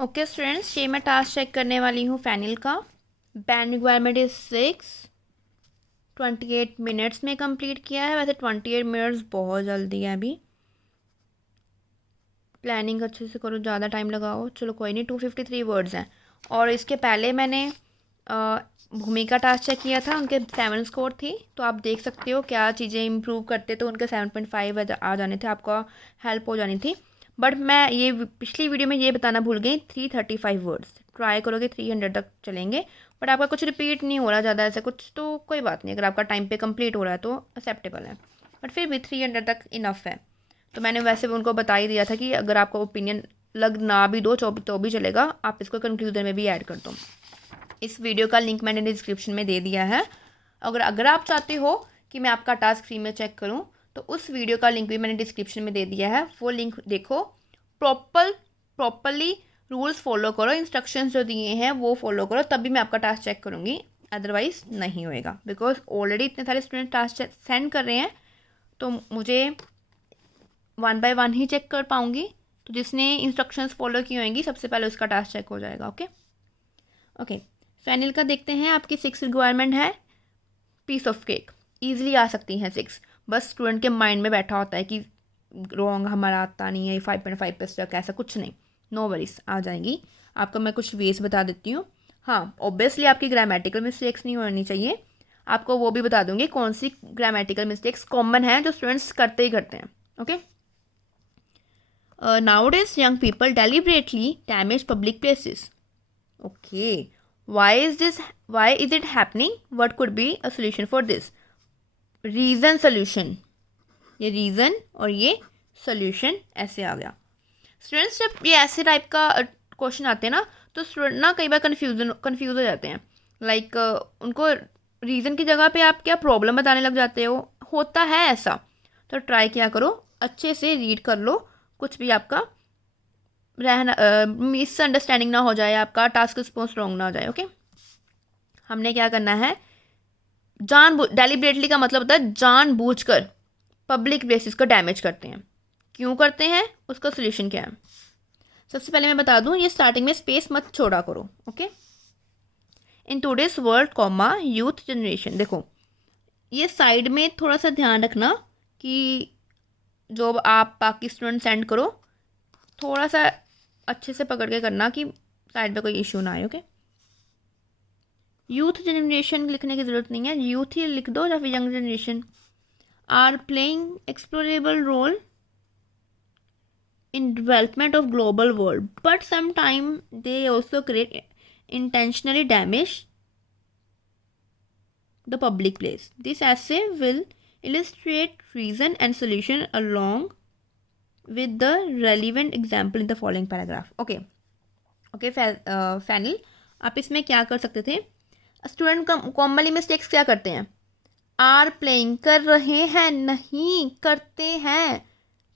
Okay students, ये मैं task check करने वाली हूँ फैनिल का। बैंड रिक्वायरमेंट इज 28 मिनट्स में कंप्लीट किया है। वैसे 28 मिनट्स बहुत जल्दी है, अभी प्लानिंग अच्छे से करो, ज़्यादा टाइम लगाओ। चलो कोई नहीं, 253 वर्ड्स हैं। और इसके पहले मैंने भूमिका टास्क चेक किया था, उनके 7 स्कोर थी। तो आप देख सकते हो क्या चीज़ें इंप्रूव करते तो उनके 7.5 आ जाने थे, आपका हेल्प हो जानी थी। बट मैं ये पिछली वीडियो में ये बताना भूल गई, 335 वर्ड्स ट्राई करोगे 300 तक चलेंगे। बट आपका कुछ रिपीट नहीं हो रहा ज़्यादा ऐसा कुछ, तो कोई बात नहीं, अगर आपका टाइम पे कंप्लीट हो रहा है तो एक्सेप्टेबल है। बट फिर भी 300 तक इनफ है। तो मैंने वैसे भी उनको बता ही दिया था कि अगर आपको ओपिनियन लग ना भी दो तो भी चलेगा, आप इसको कंक्लूजन में भी ऐड कर दो। इस वीडियो का लिंक मैंने डिस्क्रिप्शन में दे दिया है। अगर आप चाहते हो कि मैं आपका टास्क फ्री में चेक करूं, तो उस वीडियो का लिंक भी मैंने डिस्क्रिप्शन में दे दिया है। वो लिंक देखो, प्रॉपरली रूल्स फॉलो करो, इंस्ट्रक्शंस जो दिए हैं वो फॉलो करो, तभी मैं आपका टास्क चेक करूँगी। अदरवाइज़ नहीं होएगा, बिकॉज ऑलरेडी इतने सारे स्टूडेंट टास्क सेंड कर रहे हैं, तो मुझे 1 बाय 1 ही चेक कर पाऊँगी। तो जिसने इंस्ट्रक्शंस फॉलो की होंगी सबसे पहले उसका टास्क चेक हो जाएगा। ओके फैनिल का देखते हैं। आपकी 6 रिक्वायरमेंट है। पीस ऑफ केक ईजिली आ सकती हैं 6, बस स्टूडेंट के माइंड में बैठा होता है कि रॉन्ग हमारा आता नहीं है, 5.5 पे स्टक, ऐसा कुछ नहीं। नो वरीज, आ जाएंगी। आपको मैं कुछ वेज बता देती हूँ। हाँ, ऑब्वियसली आपकी ग्रामेटिकल मिस्टेक्स नहीं होनी चाहिए। आपको वो भी बता दूंगी कौन सी ग्रामेटिकल मिस्टेक्स कॉमन हैं जो स्टूडेंट्स करते ही करते हैं। Okay, nowadays young people deliberately damage public places. Okay, why is it happening? What could be a solution for this? Reason solution, ये रीज़न और ये सोल्यूशन ऐसे आ गया। स्टूडेंट्स जब ये ऐसे टाइप का क्वेश्चन आते हैं ना, तो स्टूडेंट ना कई बार कंफ्यूज हो जाते हैं। लाइक उनको रीज़न की जगह पे आप क्या प्रॉब्लम बताने लग जाते हो, होता है ऐसा। तो ट्राई क्या करो, अच्छे से रीड कर लो, कुछ भी आपका रहना मिसअंडरस्टैंडिंग ना हो जाए, आपका टास्क रिस्पॉन्स रॉन्ग ना हो जाए। ओके, हमने क्या करना है, डेलिबरेटली का मतलब होता है जानबूझकर पब्लिक प्लेसेस को डैमेज करते हैं। क्यों करते हैं, उसका सोल्यूशन क्या है। सबसे पहले मैं बता दूं, ये स्टार्टिंग में स्पेस मत छोड़ा करो। Okay, in today's world comma youth generation, देखो ये साइड में थोड़ा सा ध्यान रखना कि जो आप बाकी स्टूडेंट सेंड करो, थोड़ा सा अच्छे से पकड़ के करना कि साइड पे कोई इशू ना आए। ओके, यूथ जनरेशन लिखने की ज़रूरत नहीं है, यूथ ही लिख दो या फिर young generation. Are playing explorable role in development of global world, but sometimes they also create intentionally damage the public place. This essay will illustrate reason and solution along with the relevant example in the following paragraph. फैनिल, आप इसमें क्या कर सकते थे, student commonly mistakes क्या करते हैं, are playing कर रहे हैं, नहीं करते हैं।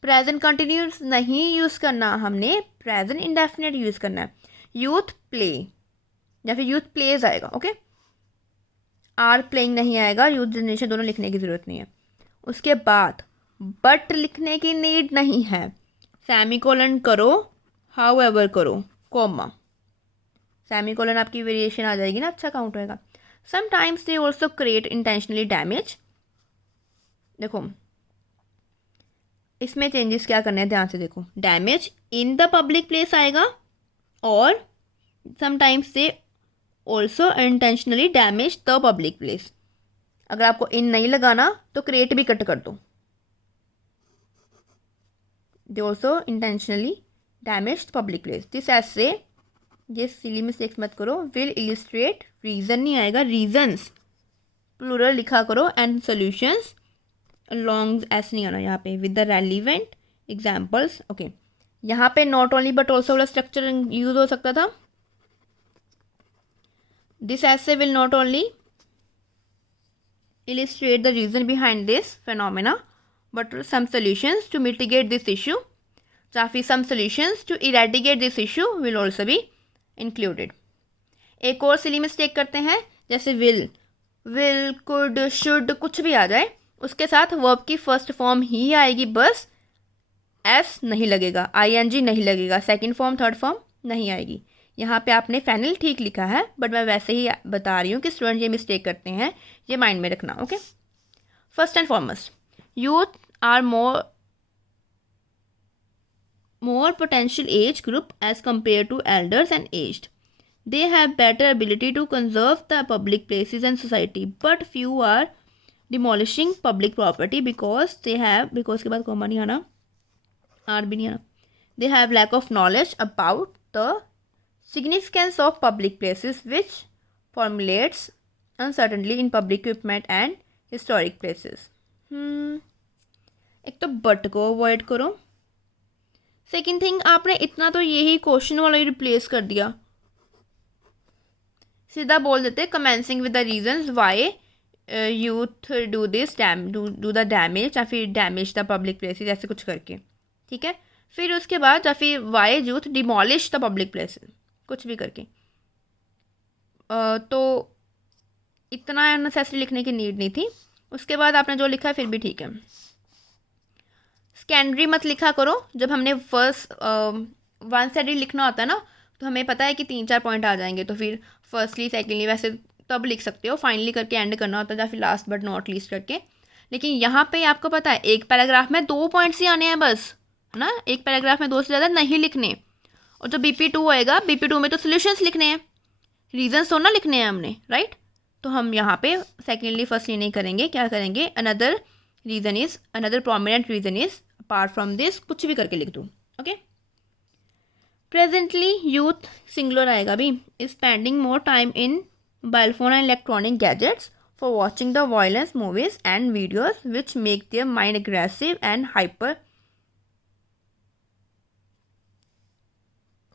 प्रेजेंट कंटिन्यूस नहीं यूज़ करना, हमने प्रेजेंट इंडेफिनिट यूज़ करना है। यूथ प्ले या फिर यूथ प्लेज आएगा। ओके, आर प्लेइंग नहीं आएगा, यूथ जनरेशन दोनों लिखने की ज़रूरत नहीं है। उसके बाद बट लिखने की नीड नहीं है, सेमीकोलन करो, हाउ एवर करो, कॉमा, सेमीकोलन आपकी वेरिएशन आ जाएगी ना, अच्छा काउंट होएगा। Sometimes they also create intentionally damage. देखो इसमें चेंजेस क्या करने हैं, ध्यान से देखो, damage in the public place आएगा, और समटाइम्स से also intentionally damage the public place. अगर आपको इन नहीं लगाना तो क्रिएट भी कट कर दो, they also intentionally damage the public place. This ऐसे ये सिली मिस्टेक्स मत करो। विल इलिस्ट्रेट, रीजन नहीं आएगा, रीजन्स प्लूरल लिखा करो, एंड सोल्यूशंस लॉन्ग एस नहीं आना यहाँ पे, with the relevant examples. Okay, यहाँ पे नॉट ओनली बट ऑल्सो वाला स्ट्रक्चर यूज हो सकता था। दिस ऐसे will not only illustrate the reason behind this phenomena but some solutions to mitigate this issue, या फिर some solutions to eradicate this issue will also be included। एक और silly mistake करते हैं, जैसे विल कुड शुड कुछ भी आ जाए, उसके साथ वर्ब की फर्स्ट फॉर्म ही आएगी, बस एस नहीं लगेगा, ING नहीं लगेगा, सेकंड फॉर्म थर्ड फॉर्म नहीं आएगी। यहाँ पे आपने फैनल ठीक लिखा है, बट मैं वैसे ही बता रही हूँ कि स्टूडेंट ये मिस्टेक करते हैं, ये माइंड में रखना। Okay, first and foremost, youth are more potential age group as compared to elders and aged. They have better ability to conserve the public places and society, but few are demolishing public property because के बाद comma नहीं आना, are भी नहीं आना, they have lack of knowledge about the significance of public places, which formulates uncertainty in public equipment and historic places. एक तो but को अवॉइड करो। सेकेंड थिंग, आपने इतना तो यही क्वेश्चन वाला ही रिप्लेस कर दिया, सीधा बोल देते commencing with the reasons why youth do this do the damage, या फिर डैमेज द पब्लिक प्लेसेस, ऐसे कुछ करके, ठीक है। फिर उसके बाद या फिर why youth demolish the public places, कुछ भी करके। तो इतना अननेसेसरी लिखने की नीड नहीं थी। उसके बाद आपने जो लिखा है फिर भी ठीक है। सेकेंडरी मत लिखा करो। जब हमने फर्स्ट वन साइडेड लिखना होता है ना, तो हमें पता है कि 3-4 पॉइंट आ जाएंगे, तो फिर फर्स्टली सेकेंडली वैसे तब लिख सकते हो, फाइनली करके एंड करना होता है, या फिर लास्ट बट नॉट लीस्ट करके। लेकिन यहाँ पे आपको पता है एक पैराग्राफ में 2 पॉइंट्स ही आने हैं बस, है ना। एक पैराग्राफ में 2 से ज़्यादा नहीं लिखने। और जो BP2 होएगा, BP2 में तो सोल्यूशंस लिखने हैं, रीजन्स तो ना लिखने हैं हमने, राइट। तो हम यहाँ पे सेकेंडली फर्स्टली नहीं करेंगे, क्या करेंगे, another reason is, another prominent reason is apart from this, कुछ भी करके लिख दूँ। ओके, प्रेजेंटली यूथ सिंगुलर आएगा भी, is spending more time in mobile phone and electronic gadgets for watching the violence movies and videos which make their mind aggressive and hyper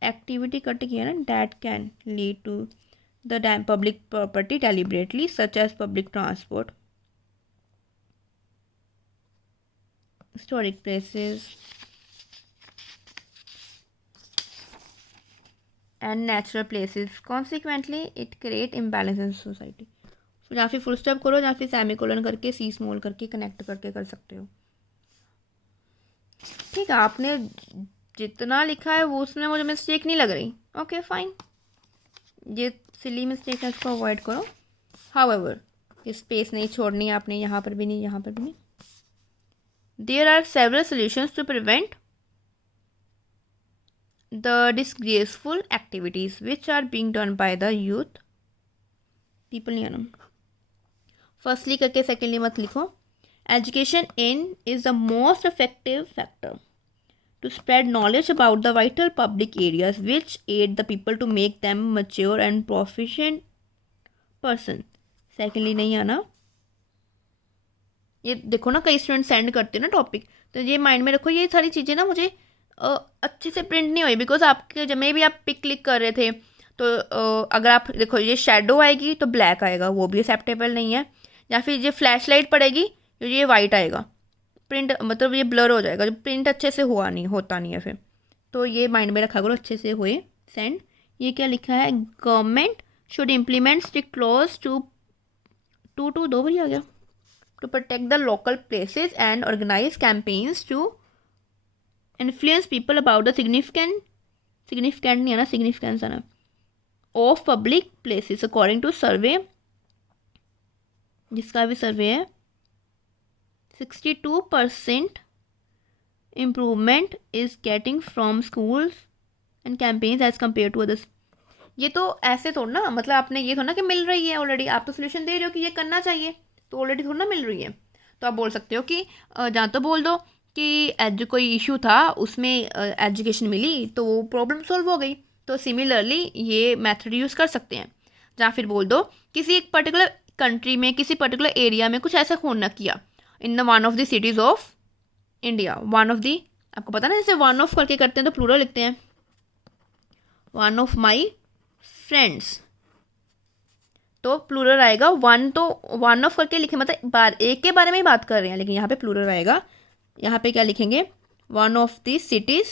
activity cut किया ना, that can lead to the damage public property deliberately such as public transport, historic places and natural places, consequently it create imbalance in society। तो या फिर full stop करो या फिर semicolon करके C small करके कनेक्ट करके कर सकते हो। ठीक है, आपने जितना लिखा है वो उसमें मुझे मिस्टेक नहीं लग रही। ओके फाइन, ये सिली मिस्टेक है, इसको अवॉइड करो। हाउएवर स्पेस नहीं छोड़नी आपने, यहाँ पर भी नहीं, यहाँ पर भी नहीं। There are several solutions to prevent the disgraceful activities which are being done by the youth people नहीं आना। Firstly करके secondly मत लिखो। Education is the most effective factor to spread knowledge about the vital public areas which aid the people to make them mature and proficient person। Secondly नहीं आना। ये देखो ना, कई स्टूडेंट सेंड करते हैं ना टॉपिक, तो ये माइंड में रखो, ये सारी चीज़ें ना मुझे अच्छे से प्रिंट नहीं हुई, बिकॉज आपके जब में भी आप पिक क्लिक कर रहे थे, तो अगर आप देखो ये शेडो आएगी तो ब्लैक आएगा, वो भी एक्सेप्टेबल नहीं है। या फिर ये फ्लैश लाइट पड़ेगी तो ये वाइट आएगा, प्रिंट मतलब ये ब्लर हो जाएगा, जो प्रिंट अच्छे से होता नहीं है फिर। तो ये माइंड में रखा करो, अच्छे से हुए सेंड। ये क्या लिखा है, government should implement strict laws to 2 बार आ गया, to protect the local places and organize campaigns to influence people about the significance नहीं है ना, significance है ना, of public places according to survey, जिसका भी सर्वे है, 62% improvement is getting from schools and campaigns as compared to others। ये तो ऐसे थोड़ा ना, मतलब आपने ये थोड़ा ना कि मिल रही है ऑलरेडी, आप तो सोल्यूशन दे रहे हो कि ये करना चाहिए, तो ऑलरेडी थोड़ा ना मिल रही है। तो आप बोल सकते हो कि जहाँ तो बोल दो कि कोई इशू था उसमें एजुकेशन मिली तो वो प्रॉब्लम सॉल्व हो गई, तो सिमिलरली ये मेथड यूज़ कर सकते हैं। या फिर बोल दो किसी एक पर्टिकुलर कंट्री में, किसी पर्टिकुलर एरिया में कुछ ऐसा होना किया in the one of the cities of India, one of the, आपको पता ना जैसे वन ऑफ करके करते हैं तो प्लूरल लिखते हैं, वन ऑफ माई फ्रेंड्स, तो प्लूरल आएगा। वन तो वन ऑफ करके लिखे, मतलब एक के बारे में ही बात कर रहे हैं, लेकिन यहाँ पे प्लूरल आएगा। यहाँ पे क्या लिखेंगे, one of the cities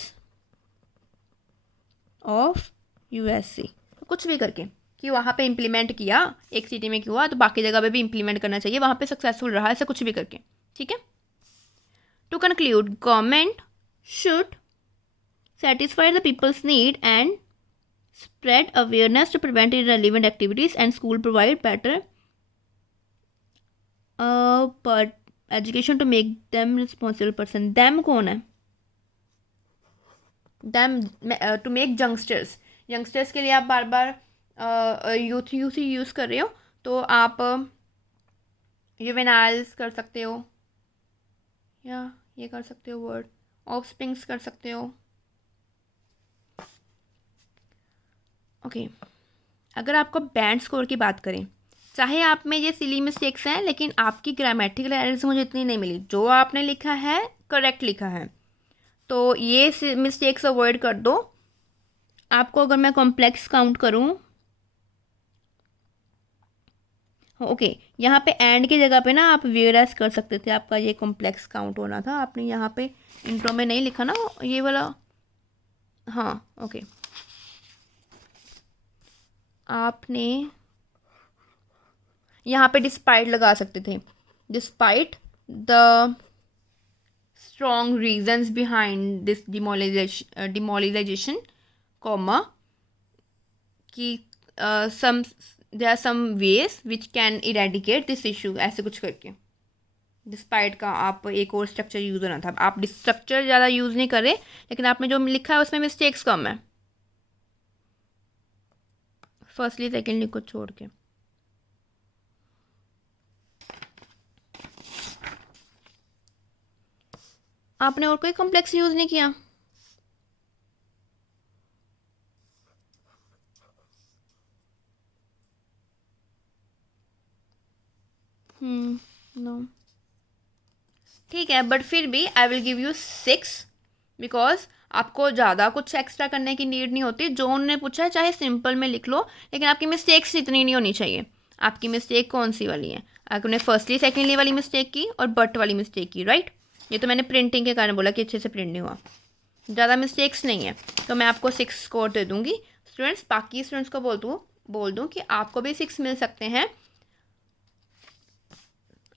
of USA, कुछ भी करके कि वहाँ पे इम्प्लीमेंट किया, एक सिटी में क्यों हुआ तो बाकी जगह पे भी इम्प्लीमेंट करना चाहिए, वहाँ पे सक्सेसफुल रहा, ऐसा कुछ भी करके, ठीक है। To conclude, government should satisfy the people's need and spread awareness to prevent irrelevant activities, and school provide better but education to make them responsible person. Them कौन है? Them to make youngsters. youngsters के लिए आप बार बार youth ही use कर रहे हो, तो आप जुवेनाइल्स कर सकते हो, या ये कर सकते हो वर्ड, ऑफस्प्रिंग्स कर सकते हो. ओके अगर आपको बैंड स्कोर की बात करें, चाहे आप में ये सिली मिस्टेक्स हैं, लेकिन आपकी ग्रामेटिकल एरर्स मुझे इतनी नहीं मिली. जो आपने लिखा है करेक्ट लिखा है, तो ये मिस्टेक्स अवॉइड कर दो. आपको अगर मैं कॉम्प्लेक्स काउंट करूं, ओके यहाँ पे एंड की जगह पे ना आप वेयरएस कर सकते थे, आपका ये कॉम्प्लेक्स काउंट होना था. आपने यहाँ पे इंट्रो में नहीं लिखा ना ये वाला. हाँ ओके आपने यहाँ पे डिस्पाइट लगा सकते थे. Despite the strong reasons behind this demoralisation comma कि there are some ways which can eradicate this issue, ऐसे कुछ करके. डिस्पाइट का आप एक और स्ट्रक्चर यूज़ होना था. आप स्ट्रक्चर ज़्यादा यूज़ नहीं कर रहे, लेकिन आपने जो लिखा है उसमें मिस्टेक्स कम है. फर्स्टली सेकेंडली को छोड़ के. आपने और कोई कॉम्प्लेक्स यूज़ नहीं किया? नो ठीक है, बट फिर भी I will give you 6 because आपको ज़्यादा कुछ एक्स्ट्रा करने की नीड नहीं होती. जो उन्होंने पूछा है चाहे सिंपल में लिख लो, लेकिन आपकी मिस्टेक्स इतनी नहीं होनी चाहिए. आपकी मिस्टेक कौन सी वाली है? आपने फर्स्टली सेकेंडली वाली मिस्टेक की और बट वाली मिस्टेक की, राइट. ये तो मैंने प्रिंटिंग के कारण बोला कि अच्छे से प्रिंट नहीं हुआ. ज़्यादा मिस्टेक्स नहीं है, तो मैं आपको 6 स्कोर दे दूँगी. स्टूडेंट्स बाकी स्टूडेंट्स को बोल दूँ कि आपको भी 6 मिल सकते हैं.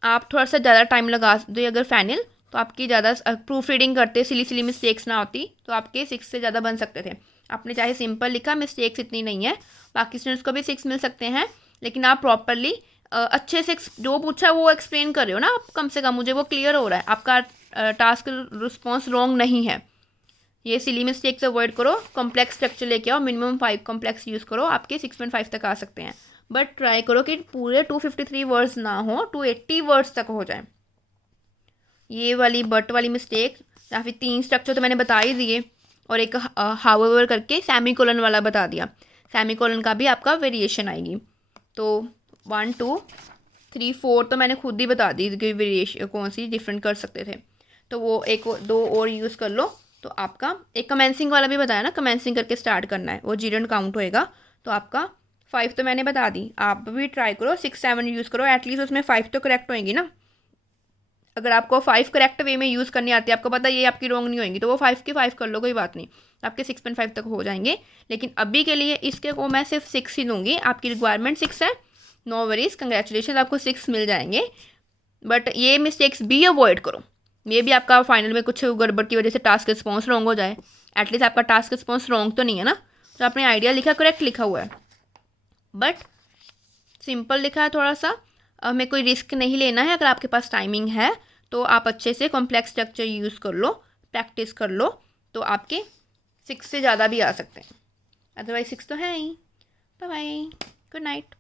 आप थोड़ा सा ज़्यादा टाइम लगा दो अगर फाइनल, तो आपकी ज़्यादा प्रूफ रीडिंग करते सिली मिस्टेक्स ना होती, तो आपके 6 से ज़्यादा बन सकते थे. आपने चाहे सिंपल लिखा, मिस्टेक्स इतनी नहीं है. बाकी स्टूडेंट्स को भी 6 मिल सकते हैं, लेकिन आप प्रॉपरली अच्छे से जो पूछा वो एक्सप्लेन कर रहे हो ना आप. कम से कम मुझे वो क्लियर हो रहा है, आपका टास्क रिस्पॉन्स रॉन्ग नहीं है. ये सिली मिस्टेक्स अवॉइड करो, कॉम्प्लेक्स स्ट्रक्चर लेके आओ, मिनिमम 5 कॉम्प्लेक्स यूज़ करो, आपके 6.5 तक आ सकते हैं. बट ट्राई करो कि पूरे 253 वर्ड्स ना हो, 280 वर्ड्स तक हो जाए. ये वाली बट वाली मिस्टेक, या फिर 3 स्ट्रक्चर तो मैंने बता ही दिए, और एक हाउएवर करके सेमीकोलन वाला बता दिया. सेमीकोलन का भी आपका वेरिएशन आएगी. तो 1 2 3 4 तो मैंने खुद ही बता दी कि वेरिएशन कौन सी डिफरेंट कर सकते थे. तो वो 1-2 और यूज़ कर लो. तो आपका एक कमेंसिंग वाला भी बताया ना, कमेंसिंग करके स्टार्ट करना है, वो जीरेंट काउंट होएगा. तो आपका 5 तो मैंने बता दी. आप भी ट्राई करो 6-7 यूज़ करो, एटलीस्ट उसमें 5 तो करेक्ट होएंगी ना. अगर आपको 5 करेक्ट वे में यूज़ करनी आती है, आपको पता है ये आपकी रॉन्ग नहीं होंगी, तो वो 5 के 5 कर लो, कोई बात नहीं. आपके 6.5 तक हो जाएंगे. लेकिन अभी के लिए इसके को मैं सिर्फ 6 ही दूँगी. आपकी रिक्वायरमेंट 6 है, नो वरीज, कंग्रेचुलेशन, आपको 6 मिल जाएंगे. बट ये मिस्टेक्स भी अवॉइड करो. मे भी आपका फाइनल में कुछ गड़बड़ की वजह से टास्क रिस्पॉन्स रॉन्ग हो जाए. एटलीस्ट आपका टास्क रिस्पॉन्स रॉन्ग तो नहीं है ना. तो आपने आइडिया लिखा, करेक्ट लिखा हुआ है, बट सिंपल लिखा है थोड़ा सा. हमें कोई रिस्क नहीं लेना है. अगर आपके पास टाइमिंग है तो आप अच्छे से कॉम्प्लेक्स स्ट्रक्चर यूज़ कर लो, प्रैक्टिस कर लो, तो आपके 6 से ज़्यादा भी आ सकते हैं. अदरवाइज 6 तो है ही. Bye bye, good night.